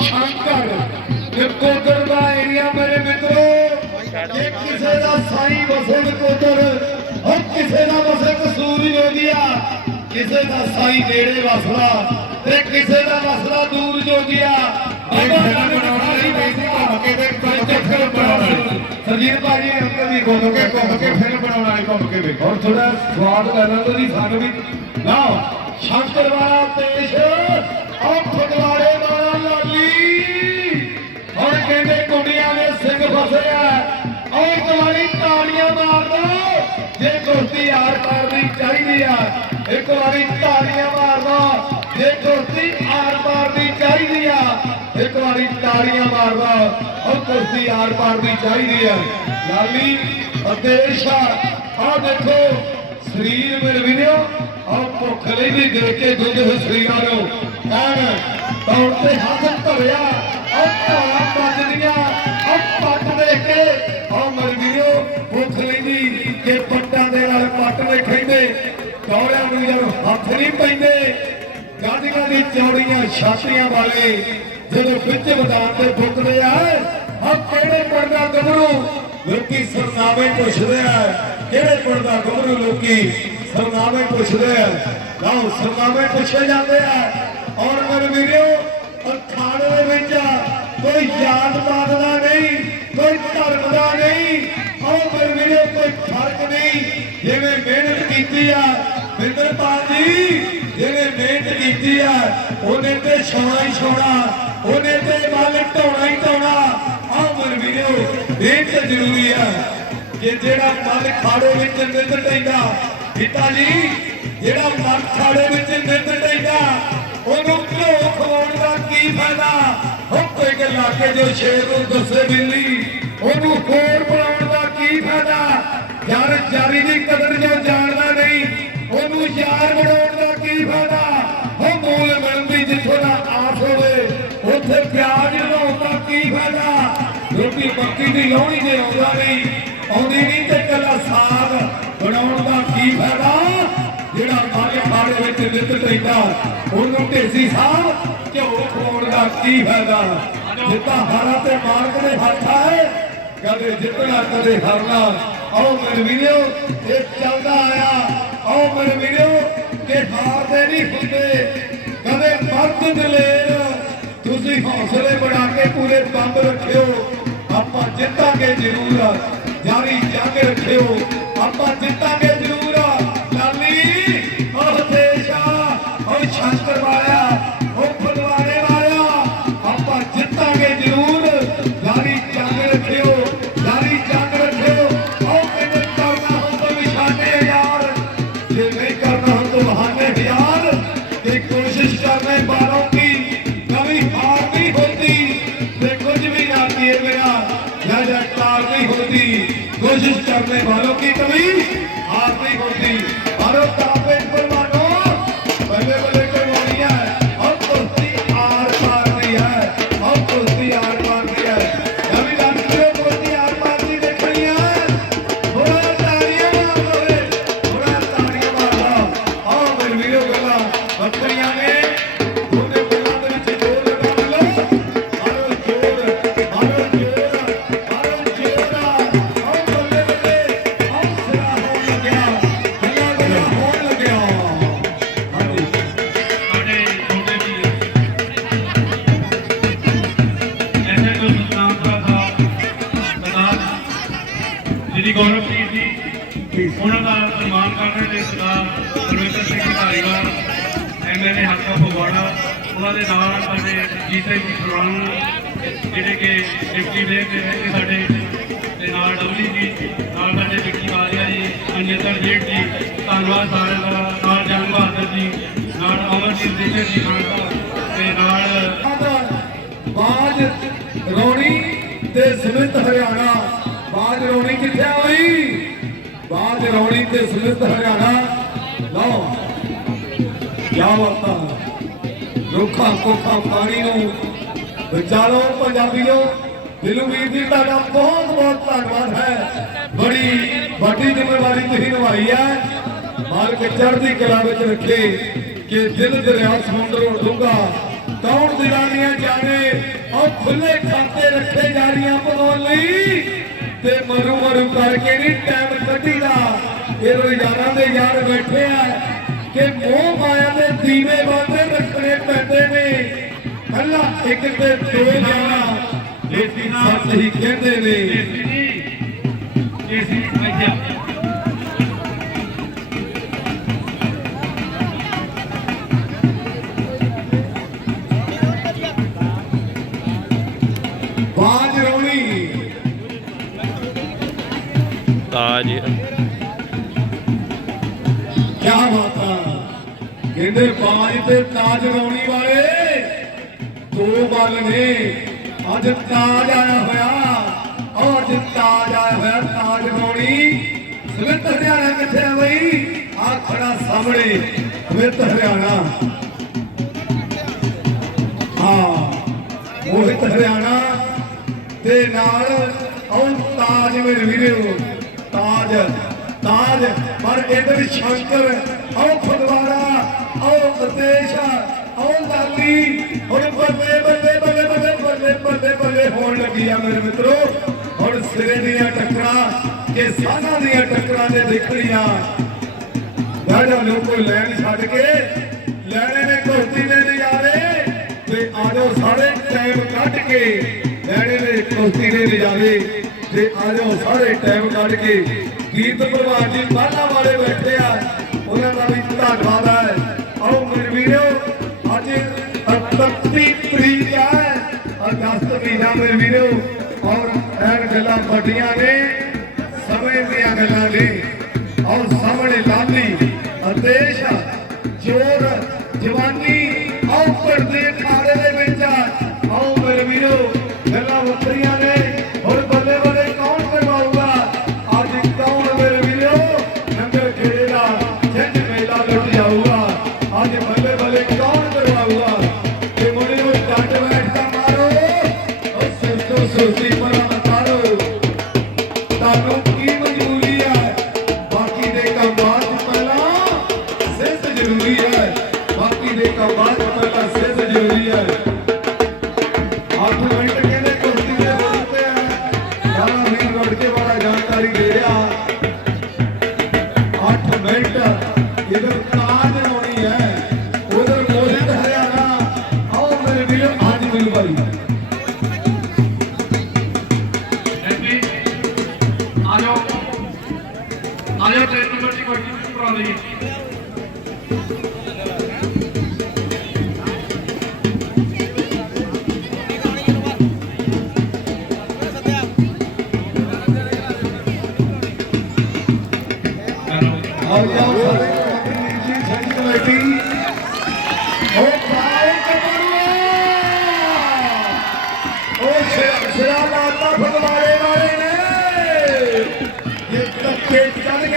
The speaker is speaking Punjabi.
ਸ਼ੰਕਰ ਨਕੋਦਰ ਦਾ ਏਰੀਆ ਮੇਰੇ ਮਿੱਤਰੋ ਜੇ ਕਿਸੇ ਦਾ ਸਾਈ ਵਸੇ ਨਕੋਦਰ ਔਰ ਕਿਸੇ ਦਾ ਵਸੇ ਕਸੂਰੀ ਜੋਗੀਆ ਕਿਸੇ ਦਾ ਸਾਈ ਨੇੜੇ ਵਸਦਾ ਤੇ ਕਿਸੇ ਦਾ ਵਸਦਾ ਦੂਰ ਜੋਗੀਆ ਬਾਬਾ ਬਣਾਉਣਾ ਨਹੀਂ ਪੈਸੇ ਘੁੰਮ ਕੇ ਤੇ ਕੰਚ ਬਣਾਉਣਾ ਸਰਜੀਤ ਭਾਜੀ ਅੰਕਲ ਦੀ ਘੁੰਮ ਕੇ ਘੁੰਮ ਕੇ ਫਿਰ ਬਣਾਉਣਾ ਹੈ ਘੁੰਮ ਕੇ ਵੇਖੋ ਔਰ ਥੋੜਾ ਸਵਾਦ ਲੈਣਾ ਤੁਸੀਂ ਸਾਨੂੰ ਵੀ ਨਾ ਸ਼ੰਕਰ ਵਾਲਾ ਪੇਸ਼ ਔਰ ਫਗਵਾੜੇ ਵਾਲਾ ਚਾਹੀਦੀ ਆ। ਇੱਕ ਵਾਰੀ ਤਾੜੀਆਂ ਮਾਰ ਦੋ ਜੇ ਕੁਸ਼ਤੀ ਆਰ ਪਾਰਦੀ ਚਾਹੀਦੀ ਆ, ਇੱਕ ਵਾਰੀ ਤਾੜੀਆਂ ਮਾਰ ਦੋ ਔਰ ਕੁਸ਼ਤੀ ਆਰ ਪਾਰਦੀ ਚਾਹੀਦੀ ਆ। ਲਾਲੀ ਅਦੇਸ਼ ਆ ਦੇਖੋ, ਸਰੀਰ ਮਿਲ ਵਿਨਿਓ ਔਰ ਭੁੱਖ ਲਈ ਵੀ ਦੇ ਕੇ ਦੁੱਧ ਸਰੀਰਾਂ ਨੂੰ ਐਨ ਦੌੜ ਤੇ ਹੱਥ ਧਰਿਆ ਔਰ ਧਾਰਾਂ ਨਹੀਂ ਪੈਂਦੇ। ਗਾਡੀਆਂ ਦੀ ਚੌੜੀਆਂ ਛਾਤੀਆਂ ਵਾਲੇ ਜਦੋਂ ਵਿੱਚ ਮੈਦਾਨ ਤੇ ਫੁੱਕਦੇ ਆ ਆ ਕਿਹੜੇ ਪੜਦਾ ਗੱਭਰੂ? ਲੋਕੀ ਸਰਨਾਵੇ ਪੁੱਛਦੇ ਆ, ਕਿਹੜੇ ਪੜਦਾ ਗੱਭਰੂ ਲੋਕੀ ਸਰਨਾਵੇ ਪੁੱਛਦੇ ਆ? ਲਓ ਸਰਨਾਵੇ ਪੁੱਛੇ ਜਾਂਦੇ ਆ। ਔਰ ਮੇਰੇ ਵੀਰੋ, ਅਖਾੜੇ ਦੇ ਵਿੱਚ ਕੋਈ ਜਾਤ ਪਾਤ ਦਾ ਨਹੀਂ, ਕੋਈ ਧਰਮ ਦਾ ਨਹੀਂ, ਔਰ ਮੇਰੇ ਵੀਰੋ, ਕੋਈ ਫ਼ਰਕ ਨਹੀਂ। ਜਿਵੇਂ ਮਿਹਨਤ ਕੀਤੀ ਆ ਬਿੰਦਰਪਾਲ ਜੀ, ਜਿਹਨੇ ਮਿਹਨਤ ਕੀਤੀ ਆ, ਉਹਨੇ ਤੇ ਛੋਣਾ ਹੀ ਛੋਣਾ ਉਹਨੇ ਤੇ ਵੱਲ ਢਾਉਣਾ ਹੀ ਢਾਉਣਾ ਆਹ ਮਨ ਵੀਰੋ, ਮਿਹਨਤ ਜ਼ਰੂਰੀ ਆ ਕਿ ਜਿਹੜਾ ਮਨ ਖਾੜੇ ਵਿੱਚ ਨਿੰਦ ਟੈਂਦਾ ਪਿਤਾ ਜੀ, ਜਿਹੜਾ ਮਨ ਖਾੜੇ ਵਿੱਚ ਨਿੰਦ ਟੈਂਦਾ ਉਹਨੂੰ ਘਿਓ ਖਵਾਉਣ ਦਾ ਕੀ ਫਾਇਦਾ? ਹੁਣ ਕੋਈ ਗੱਲ ਆ ਕੇ ਜੋ ਸ਼ੇਰ ਨੂੰ ਦੱਸੇ ਬਿੱਲੀ, ਉਹਨੂੰ ਹੋਰ ਬਣਾਉਣ ਦਾ ਕੀ ਫਾਇਦਾ? ਯਾਰ ਜਾਰੀ ਦੀ ਕਦਰ ਜੋ ਯਾਰ ਬਣਾਉਣ ਦਾ ਕੀ ਫਾਇਦਾ? ਹੋ ਮੂਲ ਮਿਲਦੀ ਜਿੱਥੋਂ ਦਾ ਆਸ ਹੋਵੇ, ਉੱਥੇ ਪਿਆਜ ਲਾਉਣ ਦਾ ਕੀ ਫਾਇਦਾ? ਰੋਟੀ ਮੱਕੀ ਦੀ ਲਾਉਣੀ ਜੇ ਆਉਂਦਾ ਨਹੀਂ, ਆਉਂਦੀ ਨਹੀਂ ਤੇ ਕੱਲਾ ਸਾਗ ਬਣਾਉਣ ਦਾ ਕੀ ਫਾਇਦਾ? ਜਿਹੜਾ ਮਾਰੇ ਮਾਰੇ ਵਿੱਚ ਨਿੱਤ ਪੈਂਦਾ, ਉਹਨੂੰ ਢੇਸੀ ਸਾਹਿਬ ਝੋਲ ਖਵਾਉਣ ਦਾ ਕੀ ਫਾਇਦਾ? ਜਿੱਤਾ ਹਾਰਾ ਤੇ ਮਾਰਕ ਦੇ ਹੱਥ ਆਏ, ਕਦੇ ਜਿੱਤਣਾ, ਕਦੇ ਹਾਰਨਾ। ਆਓ ਮੇਰੇ ਇਹ ਚੱਲਦਾ ਆਇਆ ਆਓ ਮੇਰੇ ਵੀਰੋ ਕਿ ਹਾਰਦੇ ਨਹੀਂ ਹੁੰਦੇ, ਕਦੇ ਮਰਦ ਦਲੇਰ। ਤੁਸੀਂ ਹੌਸਲੇ ਬਣਾ ਕੇ ਪੂਰੇ ਬੰਦ ਰੱਖਿਓ, ਆਪਾਂ ਜਿੱਤਾਂਗੇ ਜ਼ਰੂਰ। ਜਾਰੀ ਜੰਗ ਰੱਖਿਓ, ਆਪਾਂ ਜਿੱਤਾਂਗੇ हम तो बहाने ख्याल की कोशिश कर रहे बारों की कभी हार नहीं होती ये कुछ भी ना किए बिना या जटकार नहीं होती कोशिश करने वालों की कभी ਉਹਨਾਂ ਦੇ ਨਾਲ ਸਾਡੇ ਜੀਤੇ ਖੁਰਾਨ ਜਿਹੜੇ ਕਿ ਡਿਪਟੀ ਦੇ ਰਹੇ ਸਾਡੇ ਤੇ ਨਾਲ ਡਬਲੀ ਜੀ, ਨਾਲ ਸਾਡੇ ਵਿੱਕੀ ਵਾਲੀਆ ਜੀ ਅੰਜੇਤਰ ਜੇਠ ਜੀ, ਧੰਨਵਾਦ ਸਾਰਿਆਂ ਦਾ, ਨਾਲ ਜੰਗ ਬਹਾਦਰ ਜੀ, ਨਾਲ ਅਮਰਜੀਤ ਸਿੰਘ ਜੀ ਖਾਲਸਾ ਤੇ ਨਾਲ ਬਾਜ ਰੋਣੀ ਤੇ ਸਮਿਤ ਹਰਿਆਣਾ। ਬਾਜ ਰੋਣੀ ਕਿੱਥੇ ਆਈ ਬਾਜ ਰੋਣੀ ਤੇ ਸਮਿਤ ਹਰਿਆਣਾ। ਲਓ ਕਿਆ ਬਾਤਾਂ ਰੁੱਖਾਂ ਕੋਖਾਂ ਪਾਣੀ ਨੂੰ। ਬਚਾ ਪੰਜਾਬੀਓ ਦਿਲੋਂ ਵੀਰ ਜੀ, ਤੁਹਾਡਾ ਬਹੁਤ ਬਹੁਤ ਧੰਨਵਾਦ ਹੈ। ਬੜੀ ਵੱਡੀ ਜ਼ਿੰਮੇਵਾਰੀ ਤੁਸੀਂ ਨਿਭਾਈ ਹੈ। ਮਾਲਕ ਚੜ੍ਹਦੀ ਕਲਾ ਵਿੱਚ ਰੱਖੇ ਕਿ ਦਿਲ ਦਰਿਆ ਸਮੁੰਦਰੋਂ ਡੂੰਘਾ ਕੌਣ ਦਿਵਾਨੀਆਂ ਜਾਣੇ ਔਰ ਖੁੱਲੇ ਖਾਤੇ ਰੱਖੇ ਜਾਰੀਆਂ ਪਵਾਉਣ ਲਈ ਤੇ ਮਰੂ ਮਰੂ ਕਰਕੇ ਨਹੀਂ, ਟਾਈਮ ਕੱਢੀਦਾ ਇਹ ਰੋਜ਼ਾਨਾ ਦੇ ਯਾਰ ਬੈਠੇ ਆ। ਕਿ ਮੋਹ ਮਾਇਆ ਦੇ ਦੀਵੇ ਬੰਦੇ ਰੱਖਣੇ ਪੈਂਦੇ ਨੇ ਅੱਲਾ ਇੱਕ ਤੇ ਦੋ ਜਾਣਾ ਬੇਟੀ ਸੱਚ ਹੀ ਕਹਿੰਦੇ ਨੇ ਕੇਸੀ ਜੀ ਕੇਸੀ ਅੱਛਾ ਬਾਜ ਰੋਣੀ ਤਾਜ ਕਿਆ ਬਾਤਾਂ ਕਹਿੰਦੇ ਬਾਜ ਤੇ ਤਾਜ ਰੌਣੀ ਵਾਲੇ ਦੋ ਬਲ ਨੇ। ਅੱਜ ਤਾਜ ਆਇਆ ਹੋਇਆ ਉਹ ਅੱਜ ਤਾਜ ਆਇਆ ਹੋਇਆ, ਤਾਜ ਰੌਣੀ ਸਮਿਤ ਹਰਿਆਣਾ ਕਿੱਥੇ ਆ ਬਈ? ਆ ਖੜਾ ਸਾਹਮਣੇ ਸਮਿਤ ਹਰਿਆਣਾ। ਹਾਂ, ਮੋਹਿਤ ਹਰਿਆਣਾ ਦੇ ਨਾਲ ਉਹ ਤਾਜ ਮੇਰੇ ਵੀਰੋ, ਤਾਜ। ਤਾਜ ਪਰ ਇਹਦੇ ਵਿੱਚ ਸ਼ੰਕਰ ਉਹ ਫਗਵਾੜਾ ਉਹ ਉਦੇਸ਼ ਉਹ ਲਾਲੀ ਹੁਣ ਬੱਲੇ ਬੱਲੇ ਬੱਲੇ ਬੱਲੇ ਬੱਲੇ ਬੱਲੇ ਬੱਲੇ ਹੋਣ ਲੱਗੀ ਆ ਮੇਰੇ ਮਿੱਤਰੋ। ਹੁਣ ਸਿਰੇ ਦੀਆਂ ਟੱਕਰਾਂ ਕਿ ਸਾਹਾਂ ਦੀਆਂ ਟੱਕਰਾਂ ਦੇ ਦੇਖਣੀਆਂ ਸਾਡਾ ਲੋਕੋ ਲੈਣ ਛੱਡ ਕੇ ਲੈਣੇ ਨੇ ਕੁਸ਼ਤੀ ਦੇ ਨਜ਼ਾਰੇ। ਤੇ ਆਜੋ ਸਾਰੇ ਟਾਈਮ ਕੱਢ ਕੇ ਲੈਣੇ ਨੇ ਕੁਸ਼ਤੀ ਦੇ ਨਜ਼ਾਰੇ। ਤੇ ਆਜੋ ਸਾਰੇ ਟਾਈਮ ਕੱਢ ਕੇ ਗੀਤ ਪ੍ਰਭਾਤ ਜੀ ਬਾਲਾ ਵਾਲੇ ਬੈਠੇ ਆ। ਉਹਨਾਂ ਦਾ ਵੀ ਧੰਨਵਾਦ ਹੈ। ਆਓ ਮੇਰੇ ਵੀਰੋ, ਅੱਜ 31 ਤਰੀਕ ਹੈ। ਅਗਸਤ ਮਹੀਨਾ ਮੇਰੇ ਵੀਰੋ, ਔਰ ਐਨ ਗੱਲਾਂ ਵੱਡੀਆਂ ਨੇ, ਸਮੇਂ ਦੀਆਂ ਗੱਲਾਂ ਨੇ। ਔਰ ਸਾਹਮਣੇ ਲਾਲੀ ਆਦੇਸ਼ ਜੋਰ, ਜਵਾਨੀ ਆਉ ਦੇ ਖਾੜੇ ਦੇ ਵਿੱਚ ਆਉ ਮੇਰੇ ਵੀਰੋ, ਗੱਲਾਂ ਵੱਖਰੀਆਂ ਨੇ। ਜ਼ਰੂਰੀ ਹੈ। ਬਾਕੀ ਦੇ ਕੰਮ ਬਾਅਦ ਪਹਿਲਾਂ ਸਿਹਤ ਜ਼ਰੂਰੀ ਹੈ। ਅੱਠ ਮਿੰਟ ਕਹਿੰਦੇ ਕੁਰਸੀ ਦੇ ਬੋਲਦੇ ਆ ਸਾਰਾ ਵੀਰ ਰੜਕੇ ਵਾਲਾ ਜਾਣਕਾਰੀ ਦੇ ਰਿਹਾ। ਅੱਠ ਮਿੰਟ ਇਧਰ ਤਾਜ ਸਾਡੀ ਕਮੇਟੀ ਉਹ ਪਾਓ ਕਮਰੂਆ ਉਹ ਸਿਰਾ ਲਾਤਾ ਫਗਵਾੜੇ ਵਾਲੇ ਨੇ ਇਹ ਤੱਕੇ ਚੜ